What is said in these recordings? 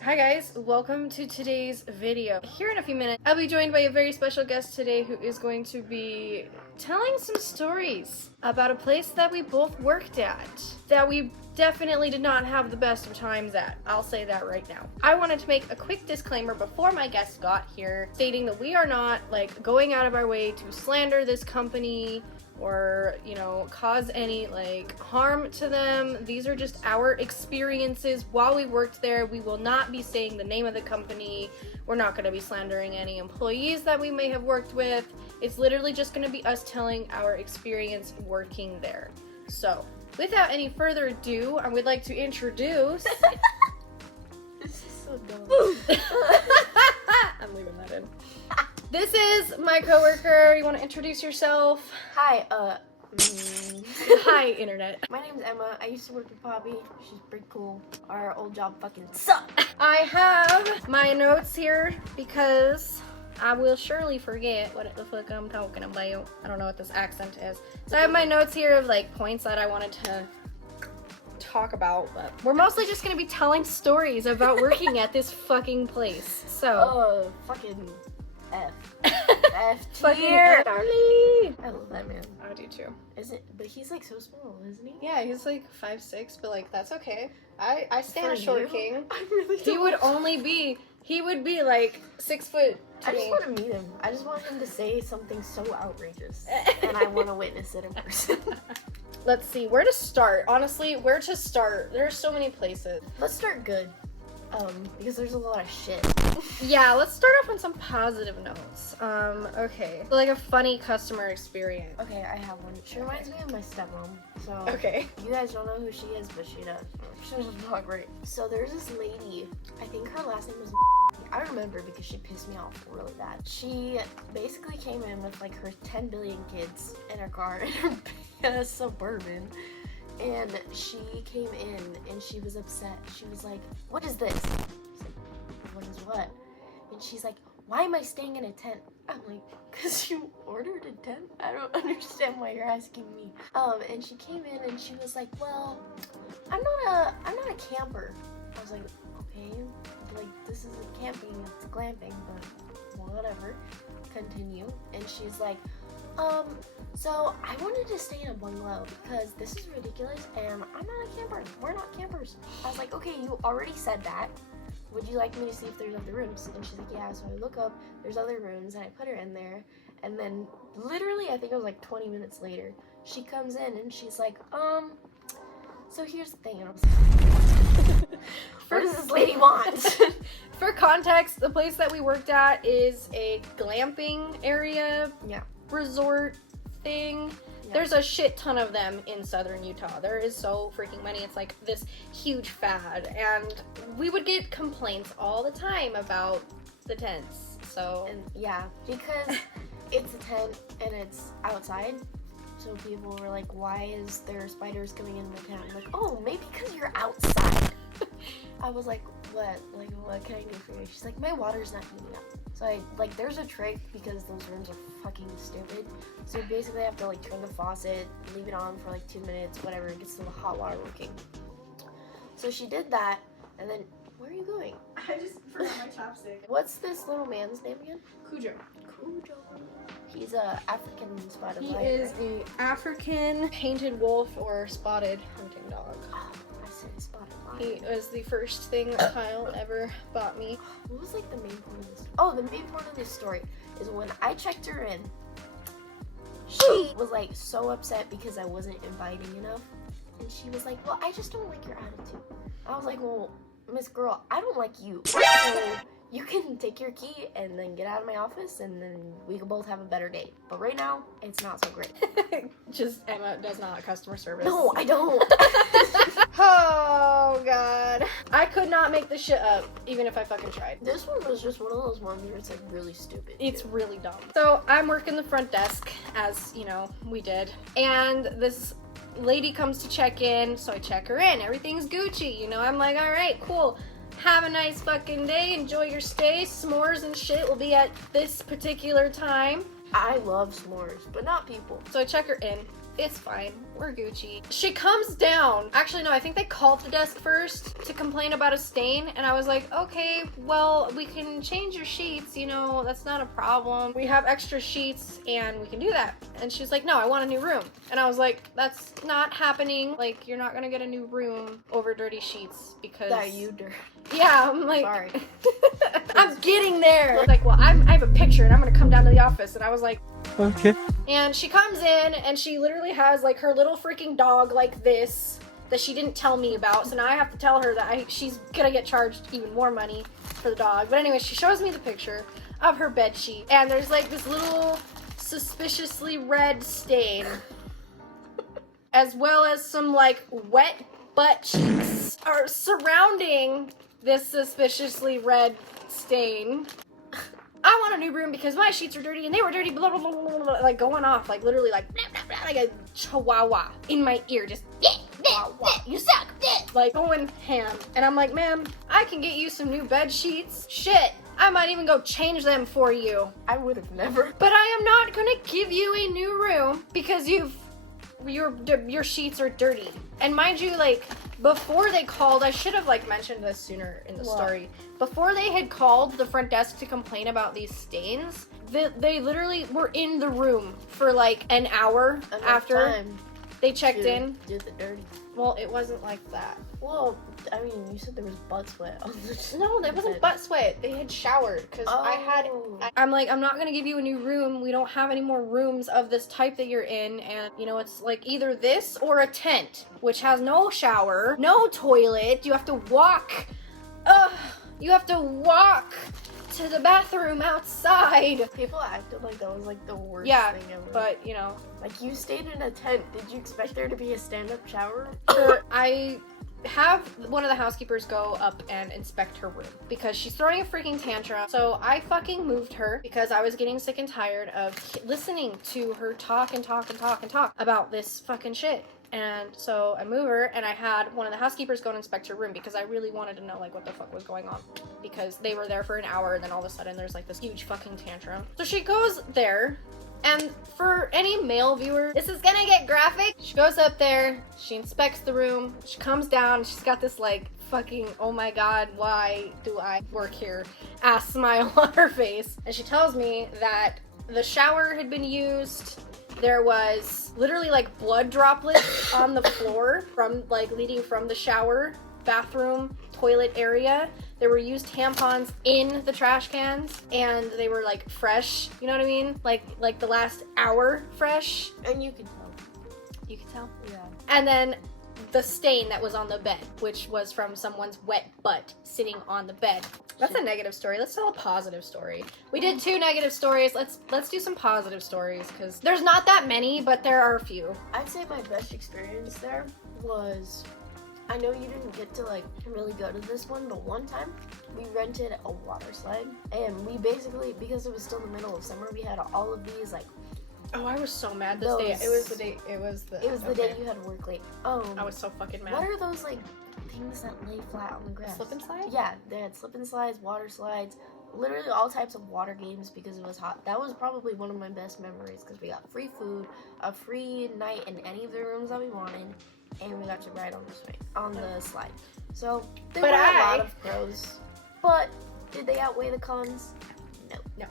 Hi guys, welcome to today's video. Here in a few minutes, I'll be joined by a very special guest today who is going to be telling some stories about a place that we both worked at, that we definitely did not have the best of times at. I'll say that right now. I wanted to make a quick disclaimer before my guest got here, stating that we are not going out of our way to slander this company or, cause any harm to them. These are just our experiences while we worked there. We will not be saying the name of the company. We're not going to be slandering any employees that we may have worked with. It's literally just going to be us telling our experience working there. So, without any further ado, I would like to introduce... This is so dumb. I'm leaving that in. This is my coworker. You want to introduce yourself? Hi, Hi, internet. my name's Emma. I used to work with Poppy. She's pretty cool. Our old job fucking sucked. I have my notes here because I will surely forget what the fuck I'm talking about. I don't know what this accent is. So I have my notes here of points that I wanted to talk about, but we're mostly just gonna be telling stories about working at this fucking place. So Fucking F. fucking tier. Charlie. I love that man. I do too. But he's so small, isn't he? Yeah, he's 5'6", but that's okay. I stand a For short you? king. I really He would be 6 foot to I just me. want to meet him. I just want him to say something so outrageous. And I want to witness it in person. Let's see, where to start? Honestly, where to start? There are so many places. Let's start good. Because there's a lot of shit. Yeah, let's start off on some positive notes. Okay. So, a funny customer experience. Okay, I have one. She reminds me of my stepmom. So Okay. you guys don't know who she is, but she does. She's not great. So there's this lady. I think her last name was. I remember because she pissed me off really bad. She basically came in with her 10 billion kids in her car in her Suburban. And she came in and she was upset. She was like, "What is this?" I was like, "What is what?" And she's like, "Why am I staying in a tent?" I'm like, "'Cause you ordered a tent? I don't understand why you're asking me." And she came in and she was like, "Well, I'm not a camper." I was like, "Okay, this isn't camping, it's glamping, but whatever." Continue. And she's like, so I wanted to stay in a bungalow because this is ridiculous and I'm not a camper. We're not campers. I was like, "Okay, you already said that. Would you like me to see if there's other rooms?" And she's like, "Yeah." So I look up, there's other rooms, and I put her in there. And then literally, I think it was 20 minutes later, she comes in and she's like, so here's the thing. And I was like, what does this lady want? For context, the place that we worked at is a glamping area. Yeah. Resort thing. Yeah. There's a shit ton of them in southern Utah. There is so freaking many. It's this huge fad, and we would get complaints all the time about the tents. So And yeah, because it's a tent and it's outside, so people were like, "Why is there spiders coming in my tent?" I'm like, "Oh, maybe because you're outside." I was like, "What? What can I do for you?" She's like, "My water's not heating up." So there's a trick because those rooms are fucking stupid. So you basically have to turn the faucet, leave it on for 2 minutes, whatever, it gets the hot water working. So she did that, and then, where are you going? I just forgot my chopstick. What's this little man's name again? Cujo. Cujo. He's a African spotted He lion, is right? a African painted wolf or spotted hunting dog. Oh, I said spotted He lion. was the first thing that Kyle ever bought me. What was the main point of this? Oh, the main point of this story is when I checked her in, she was so upset because I wasn't inviting enough. And she was like, "Well, I just don't like your attitude." I was like, "Well, Miss Girl, I don't like you. So you can take your key and then get out of my office and then we can both have a better day. But right now, it's not so great." Just Emma does not customer service. No, I don't. Oh god. I could not make this shit up, even if I fucking tried. This one was just one of those ones where it's really stupid. It's really dumb. So I'm working the front desk, as we did, and this lady comes to check in, so I check her in. Everything's Gucci, I'm like, all right, cool. Have a nice fucking day. Enjoy your stay. S'mores and shit will be at this particular time. I love s'mores, but not people. So I check her in. it's fine. We're Gucci. She comes down. Actually, no, I think they called the desk first to complain about a stain. And I was like, okay, well, we can change your sheets. You know, that's not a problem. We have extra sheets and we can do that. And she's like, no, I want a new room. And I was like, that's not happening. Like, you're not gonna get a new room over dirty sheets because... That you dirty. Yeah, I'm like... Sorry. I'm getting there. Like, well, I have a picture and I'm gonna come down to the office. And I was like... Okay. And she comes in and she literally has like her little freaking dog like this that she didn't tell me about. So now I have to tell her that she's gonna get charged even more money for the dog. But anyway, she shows me the picture of her bed sheet and there's like this little suspiciously red stain as well as some like wet butt cheeks are surrounding this suspiciously red stain. I want a new room because my sheets are dirty and they were dirty, blah, blah, blah, blah, blah, like going off, like literally like, blah, blah, blah, like a chihuahua in my ear, just, you suck, like going ham. And I'm like, ma'am, I can get you some new bed sheets. Shit, I might even go change them for you. I would have never. But I am not gonna give you a new room because your sheets are dirty. And mind you, like, before they called, I should have like mentioned this sooner in the story. Before they had called the front desk to complain about these stains, they literally were in the room for like an hour after they checked in. Did the dirty. Well, it wasn't like that. Well, I mean, you said there was butt sweat on the No, that wasn't butt sweat. They had showered because I'm like, I'm not gonna give you a new room. We don't have any more rooms of this type that you're in, and you know, it's like either this or a tent, which has no shower, no toilet. You have to walk. You have to walk to the bathroom outside. People acted like that was like the worst thing ever. But you know, like you stayed in a tent. Did you expect there to be a stand-up shower? I have one of the housekeepers go up and inspect her room because she's throwing a freaking tantrum. So I fucking moved her because I was getting sick and tired of listening to her talk about this fucking shit. And so I moved her and I had one of the housekeepers go and inspect her room because I really wanted to know like what the fuck was going on because they were there for an hour and then all of a sudden there's like this huge fucking tantrum. So she goes there. And for any male viewer, this is gonna get graphic. She goes up there, she inspects the room, she comes down, she's got this like fucking, oh my god, why do I work here, ass smile on her face. And she tells me that the shower had been used. There was literally like blood droplets on the floor from like leading from the shower, bathroom, toilet area. There were used tampons in the trash cans and they were like fresh, you know what I mean? Like the last hour fresh. And you can tell. You can tell? Yeah. And then the stain that was on the bed, which was from someone's wet butt sitting on the bed. That's a negative story. Let's tell a positive story. We did 2 negative stories. Let's do some positive stories because there's not that many, but there are a few. I'd say my best experience there was, I know you didn't get to like really go to this one, but one time we rented a water slide and we basically, because it was still the middle of summer, we had all of these like, oh, I was so mad this day. It was the day you had to work late. I was so fucking mad. What are those like things that lay flat on the grass? Slip and slide? Yeah, they had slip and slides, water slides, literally all types of water games because it was hot. That was probably one of my best memories because we got free food, a free night in any of the rooms that we wanted, and we got to ride on the slide. So there were a lot of pros, but did they outweigh the cons? No.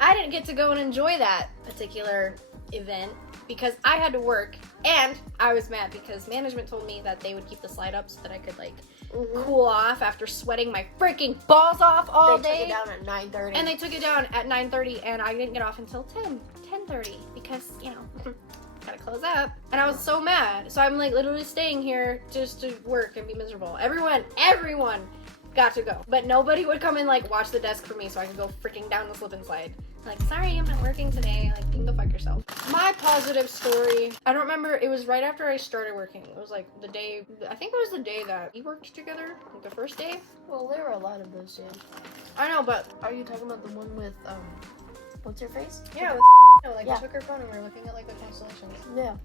I didn't get to go and enjoy that particular event because I had to work, and I was mad because management told me that they would keep the slide up so that I could like cool off after sweating my freaking balls off all day. They took it down at 9:30. And they took it down at 9:30, and I didn't get off until 10:30 because, you know, gotta close up. And I was so mad. So I'm like literally staying here just to work and be miserable. Everyone got to go. But nobody would come and like watch the desk for me so I could go freaking down the slip and slide. Like, sorry, I'm not working today. Like, you can go fuck yourself. My positive story, I don't remember, it was right after I started working. It was like the day, I think it was the day that we worked together, like the first day. Well, there were a lot of those days. I know, but are you talking about the one with, what's her face? Yeah, we took her phone and we were looking at like the constellations. Yeah.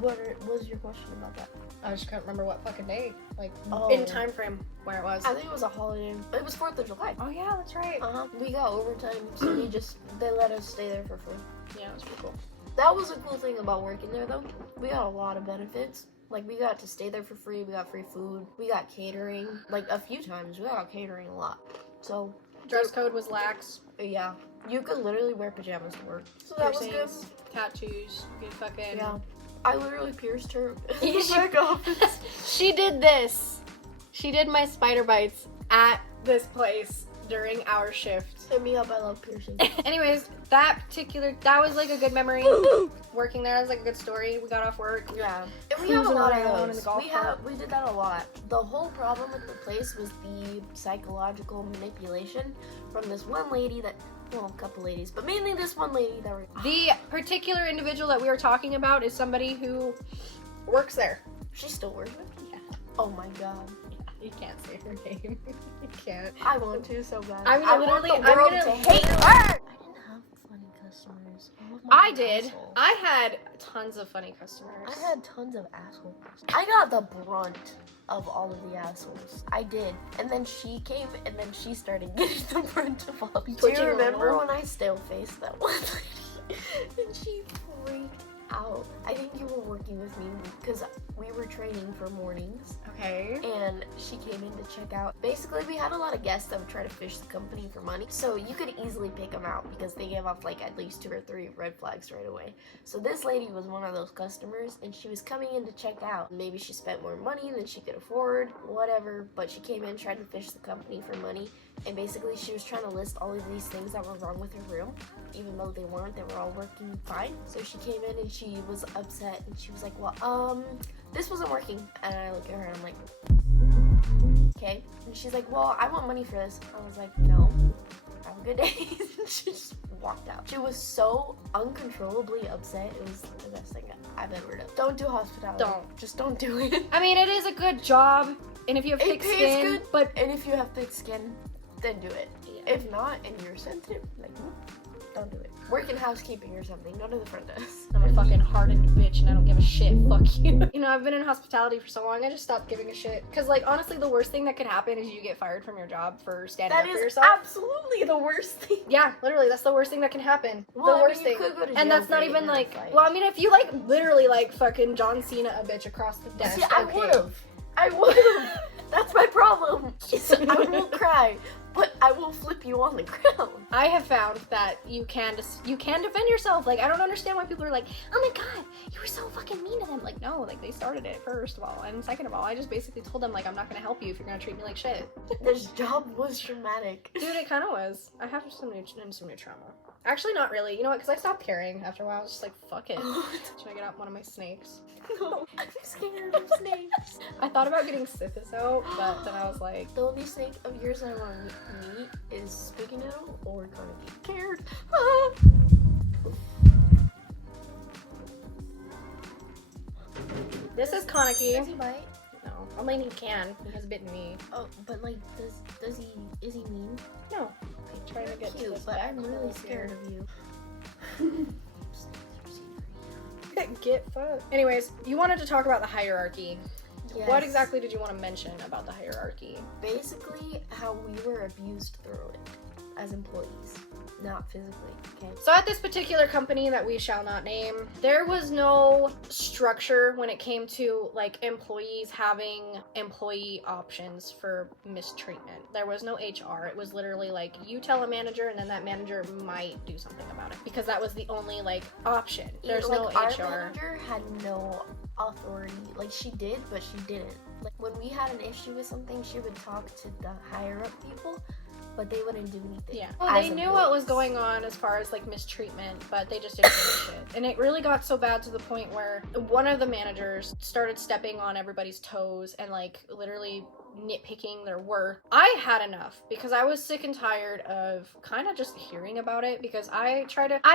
What was your question about that? I just can't remember what fucking day, like in time frame where it was. I think it was a holiday. It was 4th of July. Oh yeah, that's right. We got overtime, so they let us stay there for free. Yeah, it was pretty cool. That was a cool thing about working there, though. We got a lot of benefits. Like, we got to stay there for free. We got free food. We got catering. Like, a few times. We got catering a lot. So, Dress code was lax. yeah. You could literally wear pajamas to work. So that was good. Piercings, tattoos, you could fucking... Yeah. I literally pierced her Yeah, in the back office. She did this. She did my spider bites at this place during our shift. Hit me up, I love piercing. Anyways, that was like a good memory. Working there was like a good story. We got off work. Yeah. And we have a lot around of in those. the golf cart. We did that a lot. The whole problem with the place was the psychological manipulation from this one lady that, well, a couple ladies, but mainly this one lady that were... The particular individual that we were talking about is somebody who works there. She's still working? Yeah. Oh my god. You can't say her name. You can't. I want to so bad. I'm gonna want literally- the world I'm gonna to hate her. I didn't have funny customers. All of my I did. assholes. I had tons of funny customers. I had tons of assholes. I got the brunt of all of the assholes. I did. And then she came and then she started getting the brunt of all of them. Do you remember when I still faced that one lady? And she freaked out. I think you were working with me because we were training for mornings. Okay. And she came in to check out. Basically, we had a lot of guests that would try to fish the company for money. So you could easily pick them out because they gave off like at least 2 or 3 red flags right away. So this lady was one of those customers and she was coming in to check out. Maybe she spent more money than she could afford, whatever. But she came in trying to fish the company for money. And basically she was trying to list all of these things that were wrong with her room. Even though they weren't, they were all working fine. So she came in and she was upset and she was like, well, this wasn't working. And I look at her and I'm like, okay. And she's like, well, I want money for this. I was like, no, have a good day. And she just walked out. She was so uncontrollably upset. It was the best thing I've ever done. Don't do hospitality. Just don't do it. I mean, it is a good job, and if you have thick skin, good, but and if you have thick skin, then do it. Yeah. If not, and you're sensitive, like, don't do it. Work in housekeeping or something. Go to the front desk. I'm a fucking hardened bitch and I don't give a shit. Fuck you. You know, I've been in hospitality for so long, I just stopped giving a shit. Because, like, honestly, the worst thing that could happen is you get fired from your job for standing up for yourself. Absolutely the worst thing. Yeah, literally, that's the worst thing that can happen. Well, the worst you thing. could go to And jail that's for not getting even in a like, fight. well, I mean, if you, like, literally, like, fucking John Cena a bitch across the desk. See, I would've. That's my problem. I will cry, but I will flip you on the ground. I have found that you can defend yourself. Like, I don't understand why people are like, oh my god, you were so fucking mean to them. Like, no, like, they started it, first of all. And second of all, I just basically told them, like, I'm not gonna help you if you're gonna treat me like shit. This job was traumatic. Dude, it kind of was. I have some new trauma. Actually, not really. You know what? Because I stopped caring after a while. I was just like, fuck it. Should I get out one of my snakes? No, I'm scared of snakes. I thought about getting syphilis out, but then I was like, The only snake of yours that I want to meet is Spooky Noodle or Carnegie. Scared. this is Kaneki. Does he bite? No, only he can. He has bitten me. Oh, but like, is he mean? No. I'm trying to get to Cute, this but back I'm really hole scared here. of you. Get fucked. Anyways, you wanted to talk about the hierarchy. Yes. What exactly did you want to mention about the hierarchy? Basically, how we were abused through it as employees, not physically. Okay. So at this particular company that we shall not name, there was no structure when it came to like employees having employee options for mistreatment. There was no HR. It was literally like you tell a manager and then that manager might do something about it because that was the only like option. There's no Our HR. manager had no authority. Like, she did, but she didn't. Like, when we had an issue with something, she would talk to the higher up people, but they wouldn't do anything. Yeah. Well, they knew what was going on as far as like mistreatment, but they just didn't do shit. And it really got so bad to the point where one of the managers started stepping on everybody's toes and like literally nitpicking their work. I had enough because I was sick and tired of kind of just hearing about it because I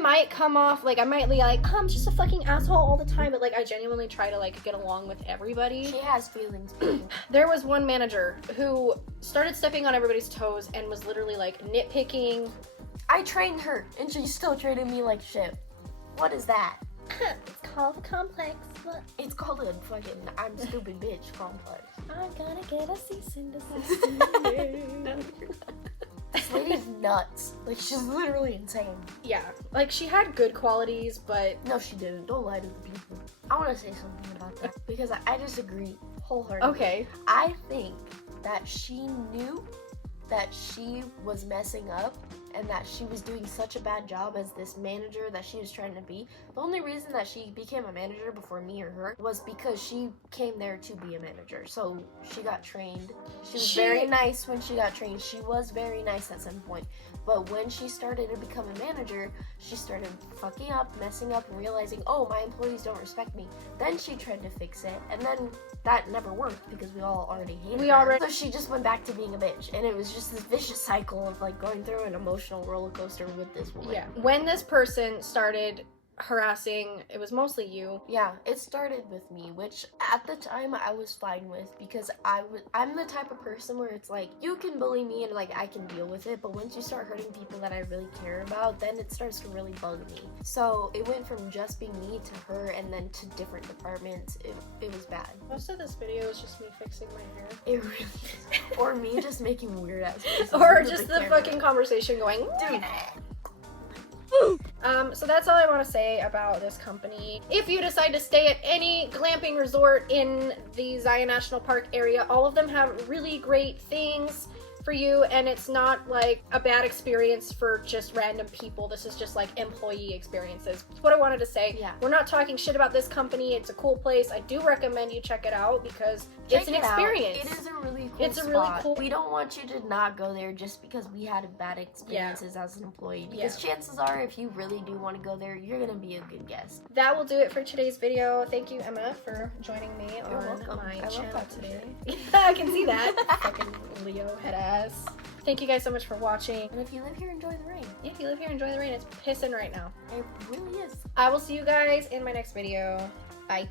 might come off like I might be like, oh, I'm just a fucking asshole all the time, but like I genuinely try to like get along with everybody. She has feelings, people. There was one manager who started stepping on everybody's toes and was literally like nitpicking. I trained her and she still treated me like shit. What is that? It's called a complex. Look. It's called a fucking I'm stupid bitch complex. I'm gonna get a cease and desist. This lady's nuts. Like, she's literally insane. Yeah, like she had good qualities, but No, she didn't. Don't lie to the people. I want to say something about that because I disagree wholeheartedly. okay. I think that she knew that she was messing up and that she was doing such a bad job as this manager that she was trying to be. The only reason that she became a manager before me or her was because she came there to be a manager. So she got trained. She was very nice when she got trained. She was very nice at some point. But when she started to become a manager, she started fucking up, messing up, and realizing, oh, my employees don't respect me. Then she tried to fix it, and then that never worked because we all already hated her. So she just went back to being a bitch, and it was just this vicious cycle of like going through an emotional roller coaster with this woman. Yeah. When this person started harassing, it was mostly you. Yeah, it started with me, which at the time I was fine with because I'm the type of person where it's like, you can bully me and like I can deal with it, but once you start hurting people that I really care about, then it starts to really bug me. So it went from just being me to her and then to different departments. It was bad. Most of this video is just me fixing my hair. It really is. Or me just making weird ass faces. Or just the fucking conversation going, dude. So that's all I want to say about this company. If you decide to stay at any glamping resort in the Zion National Park area, all of them have really great things for you, and it's not like a bad experience for just random people. This is just like employee experiences. That's what I wanted to say. Yeah. We're not talking shit about this company. It's a cool place. I do recommend you check it out because it's an experience. It is a really cool spot. Really cool. We don't want you to not go there just because we had bad experiences as an employee. Because chances are, if you really do want to go there, you're gonna be a good guest. That will do it for today's video. Thank you, Emma, for joining me You're on welcome. my I love channel that today. I can see that. Fucking Leo head ass. Thank you guys so much for watching. And if you live here, enjoy the rain. If you live here, enjoy the rain. It's pissing right now. It really is. I will see you guys in my next video. Bye.